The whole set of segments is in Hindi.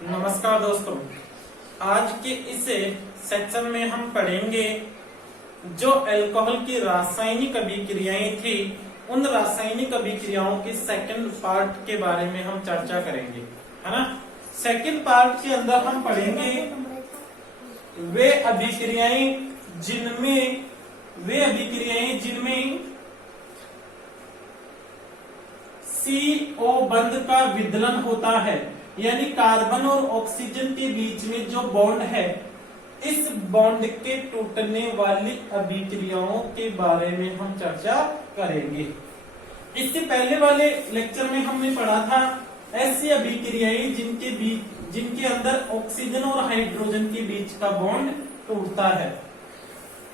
नमस्कार दोस्तों, आज के इस सेक्शन में हम पढ़ेंगे जो अल्कोहल की रासायनिक अभिक्रियाएं थी, उन रासायनिक अभिक्रियाओं के सेकंड पार्ट के बारे में हम चर्चा करेंगे, है ना। सेकंड पार्ट के अंदर हम पढ़ेंगे वे अभिक्रियाएं जिनमें CO बंध का विदलन होता है, यानी कार्बन और ऑक्सीजन के बीच में जो बॉन्ड है, इस बॉन्ड के टूटने वाली अभिक्रियाओं के बारे में हम चर्चा करेंगे। इससे पहले वाले लेक्चर में हमने पढ़ा था ऐसी अभिक्रियाएं जिनके अंदर ऑक्सीजन और हाइड्रोजन के बीच का बॉन्ड टूटता है।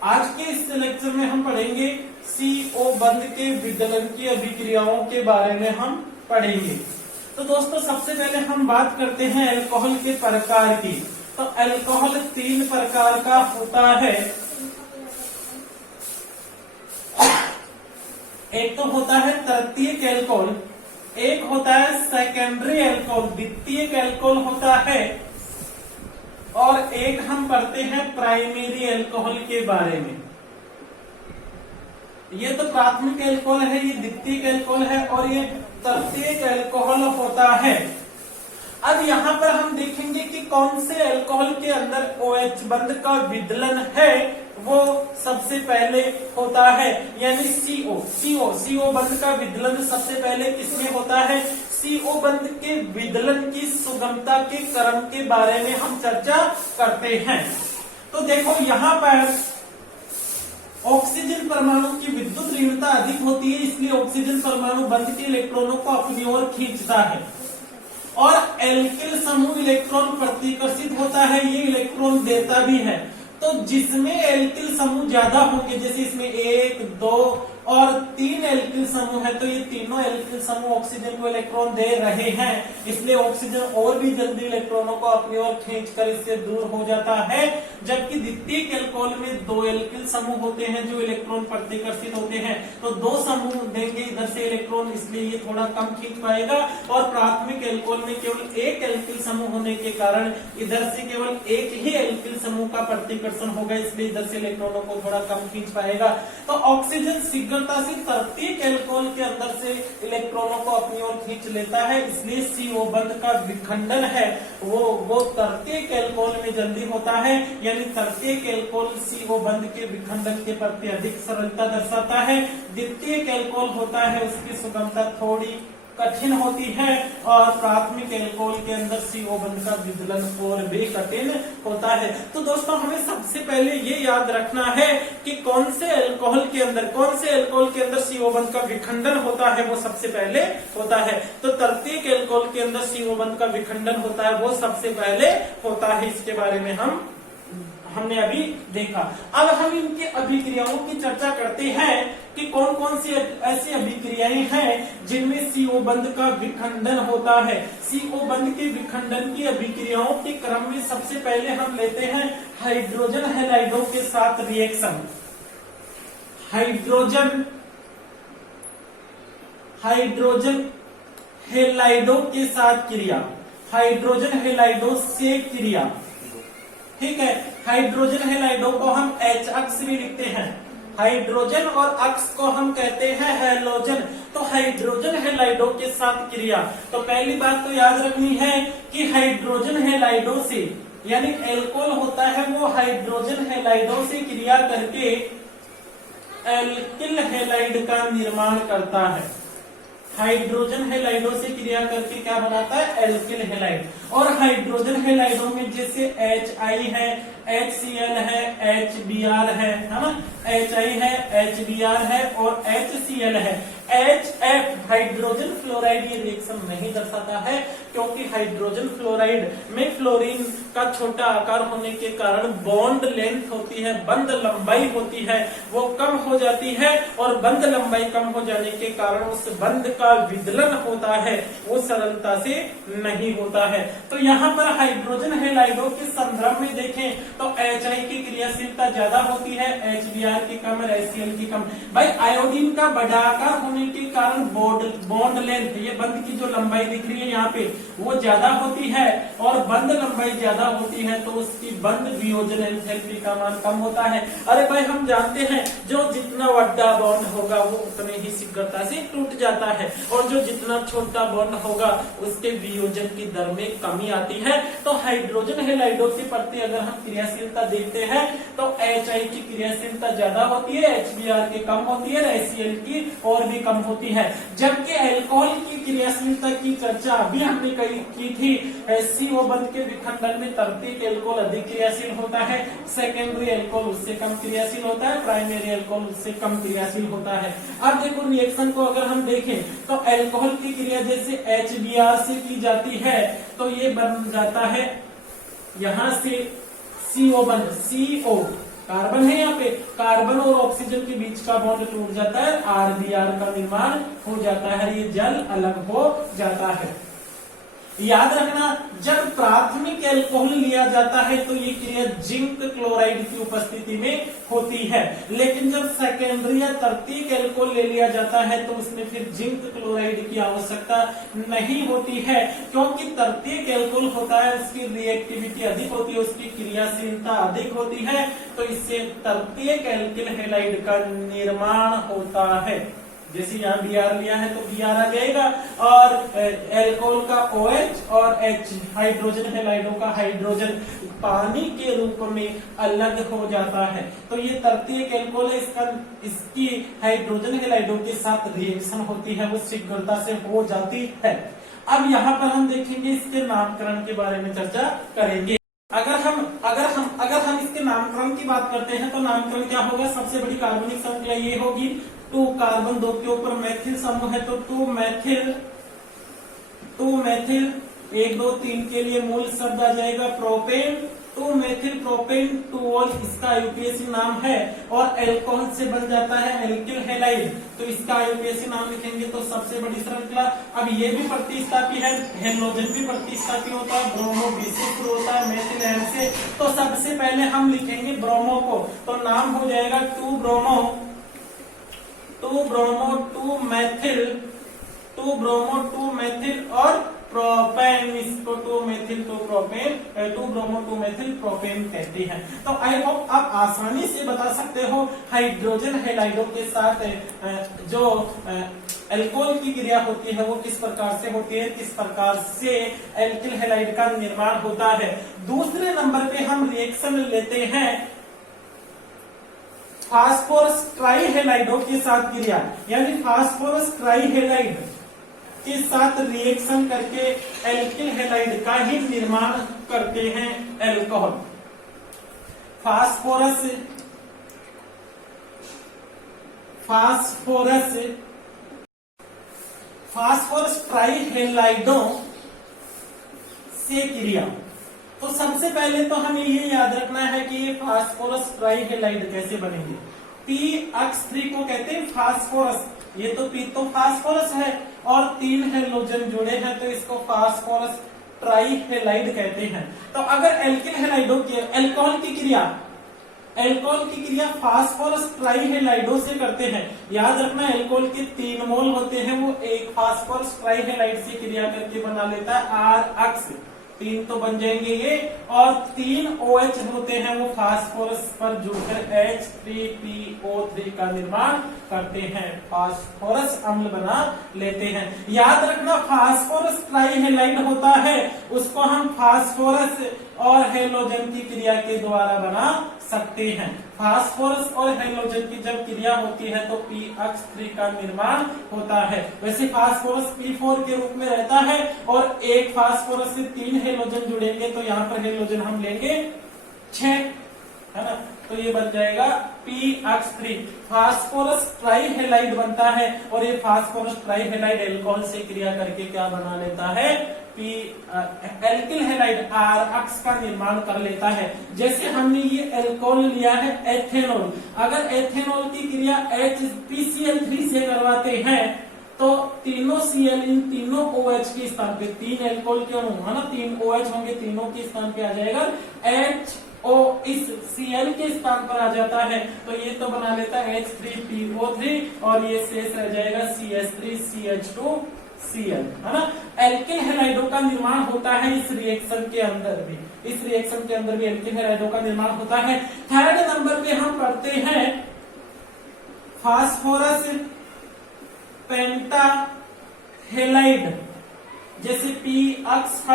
आज के इस लेक्चर में हम पढ़ेंगे CO बंध के विदलन की अभिक्रियाओं के बारे में हम पढ़ेंगे। तो दोस्तों, सबसे पहले हम बात करते हैं अल्कोहल के प्रकार की। तो अल्कोहल 3 प्रकार का होता है। एक तो होता है तृतीयक अल्कोहल, एक होता है सेकेंडरी अल्कोहल, द्वितीयक अल्कोहल होता है, और एक हम पढ़ते हैं प्राइमरी अल्कोहल के बारे में। ये तो प्राथमिक अल्कोहल है, ये द्वितीयक अल्कोहल है, और ये तृतीयक अल्कोहल होता है। अब यहाँ पर हम देखेंगे कि कौन से अल्कोहल के अंदर OH बंध का विदलन है, वो सबसे पहले होता है, यानी CO बंध का विदलन सबसे पहले किसमें होता है। CO बंध के विदलन की सुगमता के क्रम के बारे में हम चर्चा करते हैं। तो देखो, यहाँ पर ऑक्सीजन परमाणु की विद्युत ऋणता अधिक होती है, इसलिए ऑक्सीजन परमाणु बंध के इलेक्ट्रॉनों को अपनी ओर खींचता है, और एल्किल समूह इलेक्ट्रॉन प्रतिकर्षित होता है, ये इलेक्ट्रॉन देता भी है। तो जिसमें एल्किल समूह ज्यादा होंगे, जैसे इसमें 1, 2 और 3 एल्किल समूह है, तो ये तीनों एल्किल समूह ऑक्सीजन को इलेक्ट्रॉन दे रहे हैं, इसलिए ऑक्सीजन और भी जल्दी इलेक्ट्रॉनों को अपनी ओर खींचकर इससे दूर हो जाता है। जबकि द्वितीयक अल्कोहल में 2 एल्किल समूह होते हैं जो इलेक्ट्रॉन प्रतिकर्षित होते हैं, तो 2 समूह देंगे इधर से इलेक्ट्रॉन, इसलिए ये थोड़ा कम खींच पाएगा। और प्राथमिक अल्कोहल में केवल 1 एल्किल समूह होने के कारण इधर से केवल 1 ही एल्किल समूह का प्रतिकर्षण होगा, इसलिए इधर से इलेक्ट्रॉनों को थोड़ा कम खींच पाएगा। तो ऑक्सीजन शीघ्रता से तृतीयक अल्कोहल के अंदर से इलेक्ट्रॉनों को अपनी ओर खींच लेता है, इसलिए CO बंध का विखंडन है वो तृतीयक अल्कोहल में जल्दी होता है, यानी तृतीयक अल्कोहल CO बंध के विखंडन के प्रति अधिक सरलता दर्शाता है। द्वितीयक अल्कोहल होता है, उसकी सुगमता थोड़ी कठिन होती है, और प्राथमिक अल्कोहल के अंदर CO बंध का विदलन और भी कठिन होता है। तो दोस्तों, हमें सबसे पहले ये याद रखना है कि कौन से अल्कोहल के अंदर CO बंध का विखंडन होता है, वो सबसे पहले होता है। तो तृतीयक अल्कोहल के अंदर CO बंध का विखंडन होता है, वो सबसे पहले होता है। इसके बारे में हमने अभी देखा। अब हम इनकी अभिक्रियाओं की चर्चा करते हैं कि कौन कौन सी ऐसी अभिक्रियाएं हैं जिनमें CO बंध का विखंडन होता है। CO बंध के विखंडन की अभिक्रियाओं के क्रम में सबसे पहले हम लेते हैं हाइड्रोजन हैलाइडों के साथ रिएक्शन। हाइड्रोजन हैलाइडों के साथ क्रिया, हाइड्रोजन हैलाइडों से क्रिया, ठीक है। हाइड्रोजन हैलाइडों को हम H अक्ष भी लिखते हैं, हाइड्रोजन और अक्ष को हम कहते हैं हैलोजन। तो हाइड्रोजन हैलाइडों के साथ क्रिया, तो पहली बात तो याद रखनी है कि हाइड्रोजन हैलाइडों से, यानी अल्कोहल होता है वो हाइड्रोजन हैलाइडों से क्रिया करके एल्किल हैलाइड का निर्माण करता है। हाइड्रोजन हैलाइडों से क्रिया करके क्या बनाता है, एल्किल हैलाइड। और हाइड्रोजन हैलाइडों में जैसे HI है, HCl है, HBr है ना, HI है, HBr है और HCl है। HF हाइड्रोजन फ्लोराइड ये रिएक्शन नहीं दर्शाता है, क्योंकि हाइड्रोजन फ्लोराइड में फ्लोरीन का छोटा आकार होने के कारण बॉन्ड लेंथ होती है, बंध लंबाई होती है, वो कम हो जाती है, और बंध लंबाई कम हो जाने के कारण उस बंध का विदलन होता है, वो सरलता से नहीं होता है। तो यहाँ पर हाइड्रोजन हैलाइडों के संदर्भ में देखें तो HI की क्रियाशीलता ज्यादा होती है, HBr की कम और HCl की कम। भाई आयोडीन का बड़ा आकार होने के कारण बॉन्ड लेंथ, ये बंध की जो लंबाई दिख रही है यहाँ पे वो ज्यादा होती है, और बंध लंबाई ज्यादा होती है तो उसकी बंध वियोजन एंथैल्पी का मान कम होता है। अरे भाई हम जानते हैं जो जितना बड़ा बॉन्ड होगा वो उतने ही शीघ्रता से टूट जाता है, और जो जितना छोटा बॉन्ड होगा उसके वियोजन की दर में कमी आती है। तो हाइड्रोजन हैलाइडों के प्रति अगर हम क्रियाशीलता देखते हैं तो HI की क्रियाशीलता ज्यादा होती है, HBr की कम होती है, HCl की और भी कम होती है। जबकि अल्कोहल की क्रियाशीलता की चर्चा अभी हमने की थी, CO बंध के विखंडन में तृतीयक अल्कोहल अधिक क्रियाशील होता है, सेकेंडरी अल्कोहल उससे कम क्रियाशील होता है, प्राइमरी अल्कोहल उससे कम क्रियाशील होता है। अब देखो रिएक्शन को अगर हम देखें तो अल्कोहल की क्रिया जैसे HBr से की जाती है तो ये बन जाता है यहाँ से CO बंध, CO कार्बन है, यहाँ पे कार्बन और ऑक्सीजन के बीच का बॉन्ड टूट जाता है, RBr का निर्माण हो जाता है, ये जल अलग हो जाता है। याद रखना जब प्राथमिक अल्कोहल लिया जाता है तो ये क्रिया जिंक क्लोराइड की उपस्थिति में होती है, लेकिन जब सेकेंडरी या तृतीयक अल्कोहल ले लिया जाता है तो उसमें फिर जिंक क्लोराइड की आवश्यकता नहीं होती है, क्योंकि तृतीयक अल्कोहल होता है उसकी रिएक्टिविटी अधिक होती है, उसकी क्रियाशीलता अधिक होती है, तो इससे तृतीयक एल्किल हैलाइड का निर्माण होता है। जैसे यहाँ Br लिया है तो Br आ जाएगा, और अल्कोहल का OH और H हाइड्रोजन हैलाइडों का हाइड्रोजन पानी के रूप में अलग हो जाता है। तो ये तृतीयक अल्कोहल है, इसकी हाइड्रोजन हैलाइडों के साथ रिएक्शन होती है, वो शीघ्रता से हो जाती है। अब यहाँ पर हम देखेंगे इसके नामकरण के बारे में चर्चा करेंगे। अगर हम इसके नामकरण की बात करते हैं तो नामकरण क्या होगा, सबसे बड़ी कार्बनिक संख्या ये होगी 2 कार्बन 2 के ऊपर मैथिल समूह है तो 2 मैथिल 1 2 3 के लिए मूल शब्द आ जाएगा प्रोपेन, 2 मेथिल प्रोपेन 2 इसका यूपीएससी नाम है, और अल्कोहल से बन जाता है एल्किल हैलाइड, तो इसका यूपीएससी नाम लिखेंगे तो सबसे बड़ी श्रृंखला। अब ये भी प्रतिस्थापी है, हेलोजन भी प्रतिस्थापी होता है, ब्रोमो बी से शुरू होता है मेथिल एन से, तो सबसे पहले हम लिखेंगे ब्रोमो को, तो नाम हो जाएगा 2 ब्रोमो 2 मेथिल और प्रोपेन, इसको 2 methyl 2 propane 2 bromo 2 methyl propane कहते हैं। तो आई होप आप आसानी से बता सकते हो हाइड्रोजन हैलाइडों के साथ जो अल्कोहल की क्रिया होती है वो किस प्रकार से होती है, किस प्रकार से एल्किल हैलाइड का निर्माण होता है। दूसरे नंबर पे हम रिएक्शन लेते हैं फास्फोरस ट्राइहेलाइडों के साथ क्रिया, यानी फास्फोरस ट्राइहेलाइड के साथ रिएक्शन करके एल्किल हैलाइड का ही निर्माण करते हैं अल्कोहल। फास्फोरस ट्राइहेलाइडों से क्रिया, तो सबसे पहले तो हमें ये याद रखना है कि ये फास्फोरस ट्राइहेलाइड कैसे बनेंगे। P(X3) को कहते हैं फास्फोरस, ये तो P तो फास्फोरस है और 3 हैलोजन जुड़े हैं तो इसको फास्फोरस ट्राइहेलाइड कहते हैं। तो अगर एल्किल हैलाइडों की अल्कोहल की क्रिया फास्फोरस ट्राइहेलाइडों से करते हैं, याद रखना अल्कोहल के 3 मोल होते हैं, वो एक फास्फोरस ट्राइहेलाइड से क्रिया करके बना लेता है RX, 3 तो बन जाएंगे ये, और 3 OH होते हैं वो फास्फोरस पर जुड़कर H3PO3 का निर्माण करते हैं, फास्फोरस अम्ल बना लेते हैं। याद रखना फास्फोरस ट्राइहेलाइड होता है उसको हम फास्फोरस और हेलोजन की क्रिया के द्वारा बना सकते हैं। फास्फोरस और हेलोजन की जब क्रिया होती है तो P(X3) का निर्माण होता है। वैसे फास्फोरस P4 के रूप में रहता है और एक फास्फोरस से 3 हेलोजन जुड़ेंगे तो यहाँ पर हेलोजन हम लेंगे 6, है ना, तो ये बन जाएगा P(X3) फास्फोरस ट्राइहेलाइड बनता है, और ये फास्फोरस ट्राइहेलाइड अल्कोहल से क्रिया करके क्या बना लेता है, एल्किल हैलाइड RX का निर्माण कर लेता है। जैसे हमने ये अल्कोहल लिया है एथेनॉल, अगर एथेनॉल की क्रिया HPCl3 से करवाते हैं तो तीनों Cl इन तीनों OH के स्थान पे 3 अल्कोहल के अणु है ना, 3 OH होंगे, तीनों के स्थान पे आ जाएगा इस Cl के स्थान पर आ जाता है तो ये तो बना लेता है H3PO3 और ये शेष रह जाएगा CH3CH2Cl, है ना। एल्किल हैलाइडों का निर्माण होता है इस रिएक्शन के अंदर भी, इस रिएक्शन के अंदर भी एल्किल हैलाइडों का निर्माण होता है। थर्ड नंबर पे हम पढ़ते हैं फास्फोरस पेंटाहेलाइड, जैसे P(X5)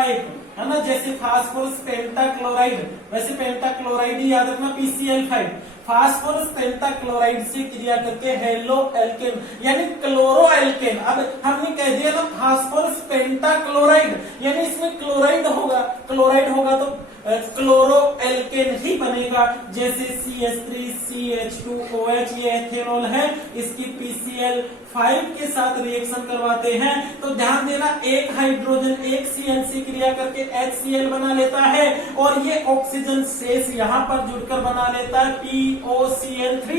है ना, जैसे फास्फोरस पेंटाक्लोराइड, वैसे पेंटाक्लोराइड ही याद रखना PCl5। फास्फोरस पेंटाक्लोराइड से क्रिया करके हेलो एल्केन यानी क्लोरो एल्केन। अब हमने कह दिया ना फास्फोरस पेंटाक्लोराइड यानी इसमें क्लोराइड होगा तो क्लोरो एल्केन ही बनेगा। जैसे CH3CH2OH ये एथेनॉल है, इसकी PCl5 के साथ रिएक्शन करवाते हैं तो ध्यान देना एक हाइड्रोजन एक Cl से क्रिया करके HCl बना लेता है और ये ऑक्सीजन शेष यहाँ पर जुड़कर बना लेता है POCl3,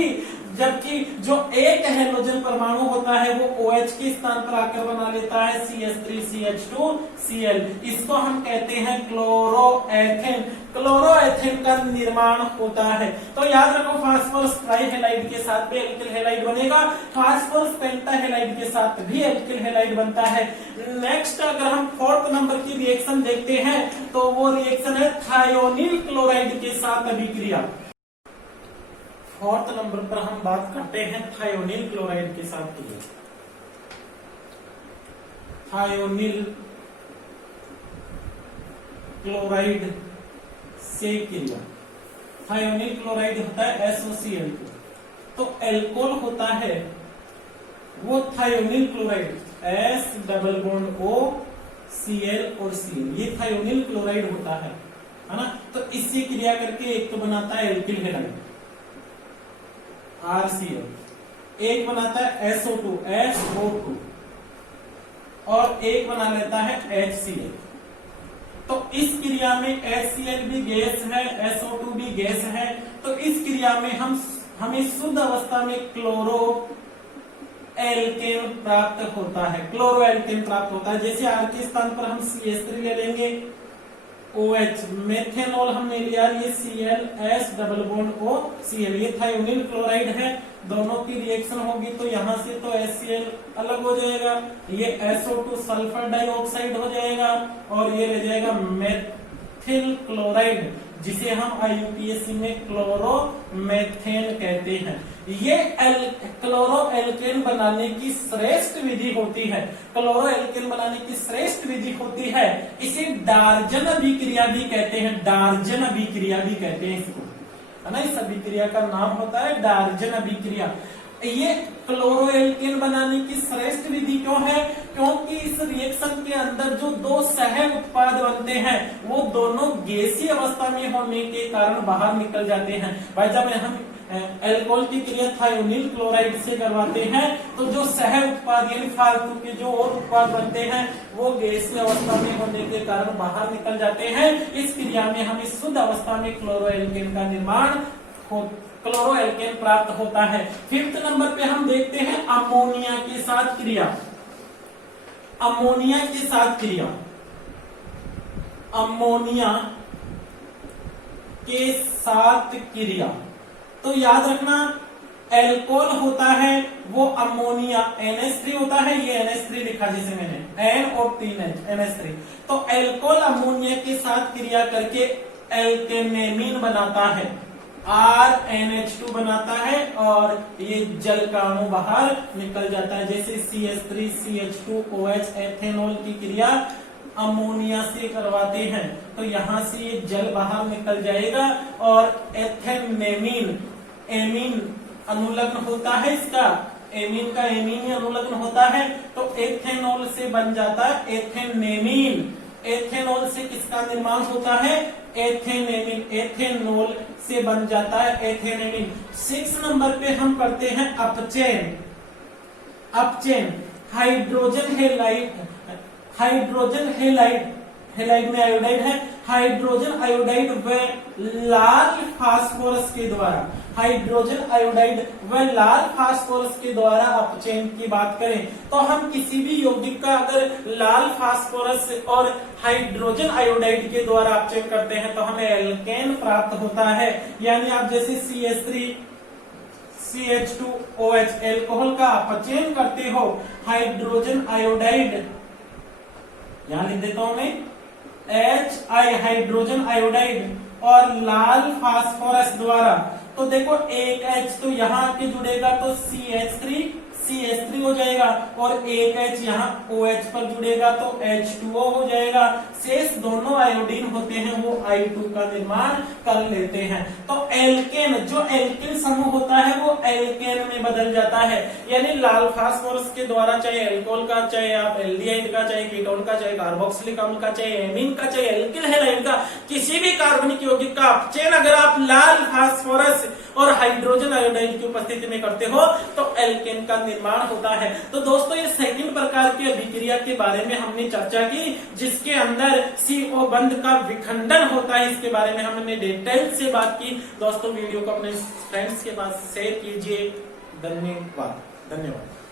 जबकि जो एक हाइड्रोजन परमाणु होता है वो OH के स्थान पर आकर बना लेता है CH3CH2Cl। इसको हम कहते हैं क्लोरोएथेन। क्लोरोएथेन का निर्माण होता है। तो याद रखो फास्फोरस ट्राइहेलाइड के साथ भी एल्किल हैलाइड बनेगा, फास्फोरस पेंटाहेलाइड के साथ भी एल्किल हैलाइड बनता है। नेक्स्ट अगर हम फोर्थ नंबर की रिएक्शन देखते हैं तो वो रिएक्शन है थायोनिल क्लोराइड के साथ अभिक्रिया। फोर्थ नंबर पर हम बात करते हैं थायोनिल क्लोराइड के साथ क्रिया। थायोनिल क्लोराइड से क्रिया, थायोनिल क्लोराइड होता है SOCl2, तो एल्कोहल होता है वो थायोनिल क्लोराइड S+O Cl और Cl, ये थायोनिल क्लोराइड होता है ना। तो इससे क्रिया करके एक तो बनाता है एल्किल हैलाइड RCl, एक बनाता है SO2 और एक बना लेता है HCl। तो इस क्रिया में HCl भी गैस है, SO2 भी गैस है, तो इस क्रिया में हमें शुद्ध अवस्था में क्लोरो एल्केन प्राप्त होता है, क्लोरो एल्केन प्राप्त होता है। जैसे R के स्थान पर हम CH3 ले लेंगे, OH मेथेनॉल हमने लिया, ये Cl S+O Cl, ये थायोनिल क्लोराइड है, दोनों की रिएक्शन होगी तो यहाँ से तो HCl अलग हो जाएगा, ये SO2 सल्फर डाइऑक्साइड हो जाएगा और ये रह जाएगा मेथिल क्लोराइड, जिसे हम IUPAC में क्लोरोमेथेन कहते हैं। ये क्लोरो एल्केन बनाने की श्रेष्ठ विधि होती है, क्लोरो एल्केन बनाने की श्रेष्ठ विधि होती है। इसे डार्जन अभिक्रिया भी कहते हैं, डार्जन अभिक्रिया भी कहते हैं इसको, है ना। इस अभिक्रिया का नाम होता है डार्जन अभिक्रिया। ये क्लोरो एल्केन बनाने की श्रेष्ठ विधि क्यों है? क्योंकि इस रिएक्शन के अंदर जो दो सह उत्पाद बनते हैं वो दोनों गैसीय अवस्था में होने के कारण बाहर निकल जाते हैं। भाई जब हम एल्कोहल की क्रिया थायोनिल क्लोराइड से करवाते हैं तो जो सह उत्पाद यानी फालतू के जो और उत्पाद बनते हैं वो गैसीय अवस्था में होने के कारण बाहर निकल जाते हैं। इस क्रिया में हमें शुद्ध अवस्था में क्लोरो एल्केन का निर्माण क्लोरो एल्केन प्राप्त होता है। फिफ्थ नंबर पे हम देखते हैं अमोनिया के साथ क्रिया। अमोनिया के साथ क्रिया, अमोनिया के साथ क्रिया, तो याद रखना एल्कोहल होता है वो अमोनिया NH3 होता है, ये NH3 लिखा जैसे मैंने N और 3H NH3। तो एल्कोहल अमोनिया के साथ क्रिया करके एल्केनेमीन बनाता है, RNH2 बनाता है और ये जल का अणु बाहर निकल जाता है। जैसे CH3CH2OH एथेनॉल की क्रिया अमोनिया से करवाते हैं तो यहाँ से ये जल बाहर निकल जाएगा और एथेनेमीन, एमीन अनुलग्न होता है इसका, एमीन का एमीन ही अनुलग्न होता है तो एथेनॉल से बन जाता है एथेनेमीन। एथेनॉल से किसका निर्माण होता है? एथेनेमीन, एथेनॉल से बन जाता है एथेनेमीन। 6 नंबर पे हम करते हैं अपचेन। अपचेन hydrogen halide, hydrogen halide halide में आयोडाइड है, हाइड्रोजन आयोडाइड व लाल फास्फोरस के द्वारा, हाइड्रोजन आयोडाइड व लाल फास्फोरस के द्वारा अपचयन की बात करें तो हम किसी भी यौगिक का अगर लाल फास्फोरस और हाइड्रोजन आयोडाइड के द्वारा अपचयन करते हैं तो हमें एल्केन प्राप्त होता है। यानी आप जैसे CH3 CH2OH एल्कोहल का अपचयन करते हो हाइड्रोजन आयोडाइड, यहां लिख देता हूं मैं HI हाइड्रोजन आयोडाइड और लाल फास्फोरस द्वारा, तो देखो एक H तो यहाँ के जुड़ेगा तो CH3 हो जाएगा और एक H यहाँ OH पर जुड़ेगा तो H2O हो जाएगा। शेष दोनों आयोडीन होते हैं वो I2 का निर्माण कर लेते हैं। तो एल्केन, जो एल्किल समूह होता है वो एल्केन में बदल जाता है। यानी लाल फास्फोरस के द्वारा चाहे एल्कोहल का, चाहे आप एल्डिहाइड का, चाहे कीटोन का, चाहे कार्बोक्सिलिक अम्ल का, चाहे एमीन का, चाहे एल्किल हैलाइड का, किसी भी कार्बनिक यौगिक का अपचयन अगर आप लाल फास्फोरस और हाइड्रोजन आयोडाइड की उपस्थिति में करते हो तो एल्केन का निर्माण होता है। तो दोस्तों ये सेकंड प्रकार की अभिक्रिया के बारे में हमने चर्चा की जिसके अंदर CO बंध का विखंडन होता है, इसके बारे में हमने डिटेल से बात की। दोस्तों वीडियो को अपने फ्रेंड्स के पास शेयर कीजिए। धन्यवाद।